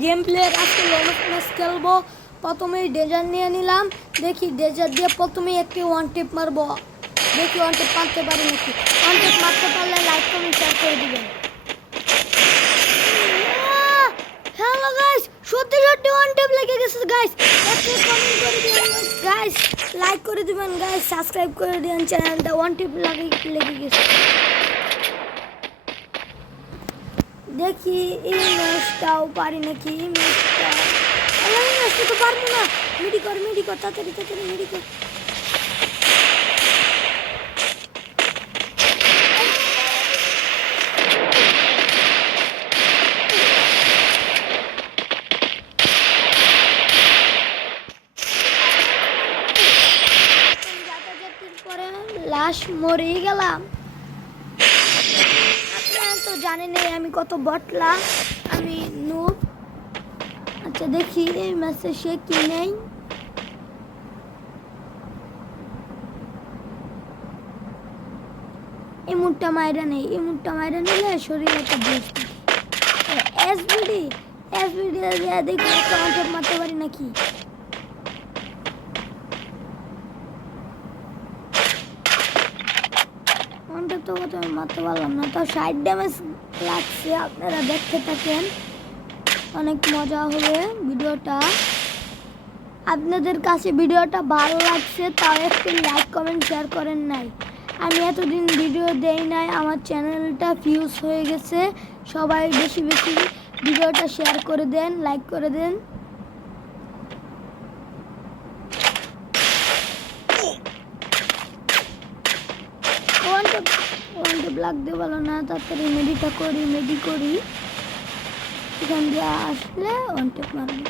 Game player আজকে লনো match খেলবো। প্রথমেই ডেজার নিয়ে নিলাম, দেখি ডেজার দিয়ে প্রথমেই একটি ওয়ান টিপ মারবো, দেখি ওয়ান টিপ মারতে পারি নাকি। ওয়ান টিপ মারতে পারলে লাইক কমেন্ট শেয়ার করে দিবেন। হ্যালো গাইস, সত্যি সত্যি ওয়ান টিপ লেগে গেছে গাইস, একটু কমেন্ট করে দিবেন গাইস, লাইক করে দিবেন গাইস, সাবস্ক্রাইব করে দিবেন চ্যানেলটা। ওয়ান টিপ লেগে গেছে। দেখি এই ম্যাচটাও পারি নাকি। এই ম্যাচটা তো পারবো না। মিডি কর তাড়াতাড়ি মিডি কর। পরে লাশ মরেই গেলাম। আপনারা তো জানেন আমি কত বটলা, আমি নুব। আচ্ছা দেখি এই ম্যাচে সে কি নেই। এই মুটটা মাইরা নেই, এই মুটটা মাইরা নিলে শরীরে একটা বুঝ। এসবিডি দেখি একটা অন্তর মারতে পারি নাকি। অন্তর তো কত মারতে পারলাম না, তো 60 ড্যামেজ লাগছে। আপনারা দেখতে থাকেন, অনেক মজা হবে ভিডিওটা। আপনাদের কাছে ভিডিওটা ভালো লাগছে তাও একটু লাইক কমেন্ট শেয়ার করেন নাই। আমি এতদিন ভিডিও দেই নাই, আমার চ্যানেলটা ভিউজ হয়ে গেছে। সবাই বেশি বেশি ভিডিওটা শেয়ার করে দেন, লাইক করে দেন। ওয়ান টিপ লাগতে ভালো না, তাড়াতাড়ি মেডি করি। এখান দিয়ে আসলে ওয়ান টিপ মারবো।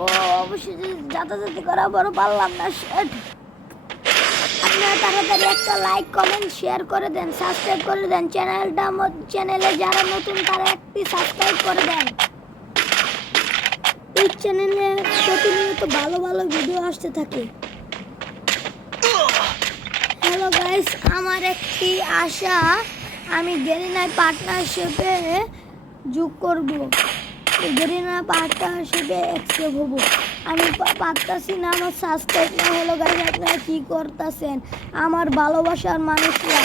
ও অবশ্যই যাতাযাতি করা বড় পারলাম না। আপনারা তাড়াতাড়ি একটা লাইক কমেন্ট শেয়ার করে দেন, সাবস্ক্রাইব করে দেন চ্যানেলে যারা নতুন তারা একটি সাবস্ক্রাইব করে দেন। এই চ্যানেলে প্রতিনিয়ত ভালো ভালো ভিডিও আসতে থাকে। হ্যালো গাইস, আমার একটি আশা, আমি গেরিনায় পার্টনারশিপে যোগ করবো, গেরিনা পার্টনারশিপে অ্যাকসেপ্ট হবো। আমি পারতাছি না, আমার সাবস্ক্রাইব না হলো গাইস। আপনারা কি করতেছেন আমার ভালোবাসার মানুষরা?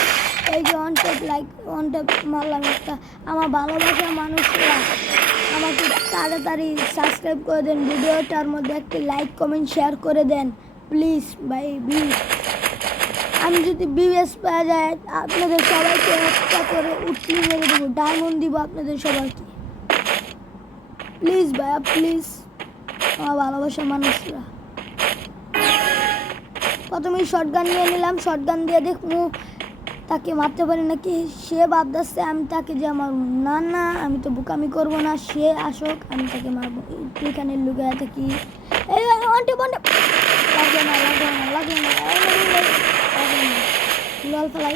এই যে ওয়ান টেপ মারলাম একটা। আমার ভালোবাসার মানুষরা আমাকে তাড়াতাড়ি সাবস্ক্রাইব করে দেন, ভিডিওটার মধ্যে একটি লাইক কমেন্ট শেয়ার করে দেন প্লিজ ভাই, প্লিজ। আমি যদি বিএস পাওয়া যায় আপনাদের সবাইকে একটা করে উঠলি মেরে দেবো, ডায়মন্ড দিব আপনাদের সবাইকে। প্লিজ ভাইয়া প্লিজ, আমার ভালোবাসার মানুষরা। প্রথমে শর্টগান নিয়ে নিলাম, শর্টগান দিয়ে দেখবো তাকে মারতে পারি নাকি। সে ভাবতেছে আমি তাকে যে মারবো, না আমি তো বোকামি করবো না, সে আসুক আমি তাকে মারবো। এখানে লুকায় থাকি। লাগে না লল ফেলাই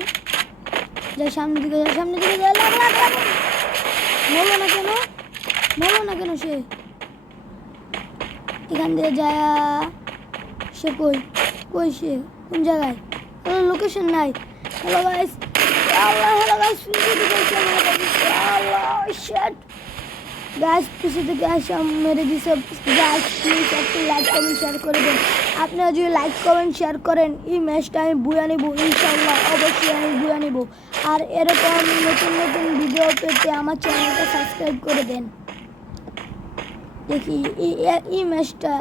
যাই, সামনের দিকে যাই, মরলো না কেন সে? এখান দিয়ে যায়, সে কই সে কোন জায়গায়? লোকেশন নাই। হ্যালো গাইস, পিছু থেকে আসা মেরে দিছে গাইস। প্লিজ একটু লাইক কমেন্ট শেয়ার করে দেন। আপনারা যদি লাইক কমেন্ট শেয়ার করেন এই ম্যাচটা আমি বুয়া নেব ইনশাল্লাহ, অবশ্যই আমি বুয়া নেব। আর এরকম নতুন ভিডিও পেতে আমার চ্যানেলটা সাবস্ক্রাইব করে দেন। দেখি এই ম্যাচটা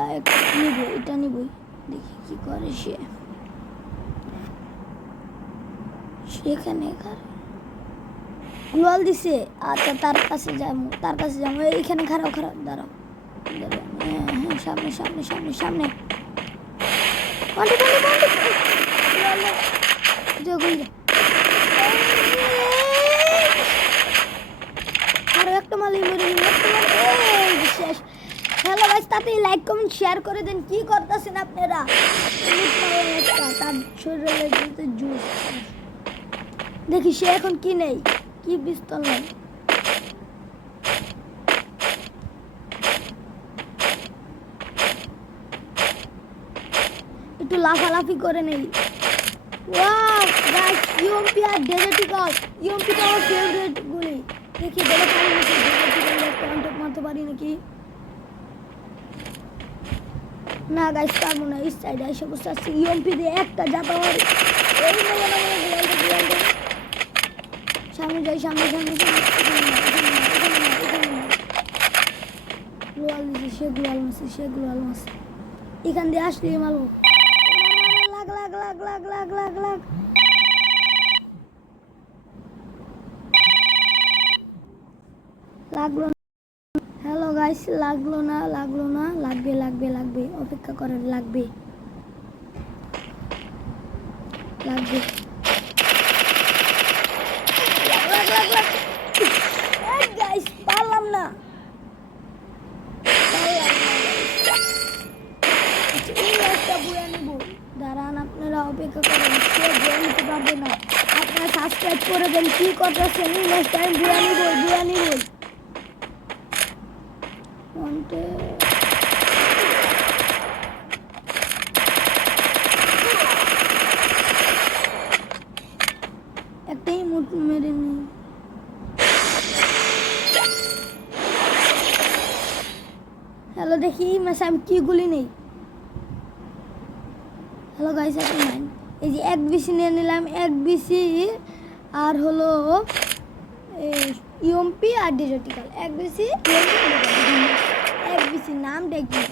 নিব, এটা নিবই, দেখি কি করে সে। সেখানে গোল দিছে। আচ্ছা তার কাছে যাবো। এইখানে খারাপ দাঁড়াও। হ্যাঁ সামনে আরো একটা মালি শেষ। হ্যালো গাইস, তাতে লাইক কমেন্ট শেয়ার করে দেন। কি করতেছেন আপনারা? তার শরীরে জুস। দেখি সে এখন কি নেই, কি পিস্তল নেই। একটু লাফালাফি করে নেই। ওয়াও গাইস, ইউএমপি আর ডেজার্ট ইগল। ইউএমপি তো আমার ফেভারিট দেখি বলে পারি নাকি কন্ট্যাক্ট মারতে পারি নাকি না গাইস পারবো না এই সাইডে এসে বসে আছি ইএমপি দিয়ে একটা যাতা মারি এই সামনে যাই সামনে গ্লোয়াল দিছি সে গ্লোয়াল মারছে এখান দিয়ে আসলে মারবো লাগ লাগলো হ্যালো গাইস লাগলো না লাগবে অপেক্ষা করার লাগবে গাইস পারলাম না দাঁড়ান আপনারা অপেক্ষা করেন কেউ নিতে পারবে না আপনারা সাবস্ক্রাইব করে দেন কি করতেছেন নেক্সট টাইম বুয়া নিব একটাই মুট মেরে নি হ্যালো দেখি মাসে আমি কি গুলি নেই হ্যালো গাইস আপনি নাইন এই যে এক বিসি নিয়ে নিলাম এক বিসি আর হলো ইএমপি আর ডিজিটাল এক বিসি নাম দেখি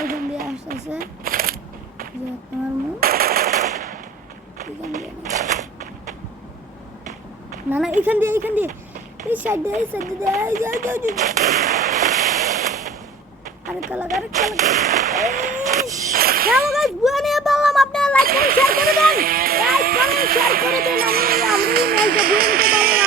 এখান দিয়ে আসতেছে না এখান দিয়ে এই সাইড দিয়ে আরে কালা হ্যালো গাইস বুয়া নিয়ে বললাম আপনারা লাইক করে শেয়ার করে দেন আমি ম্যাচটা বুয়া নিতে পারলাম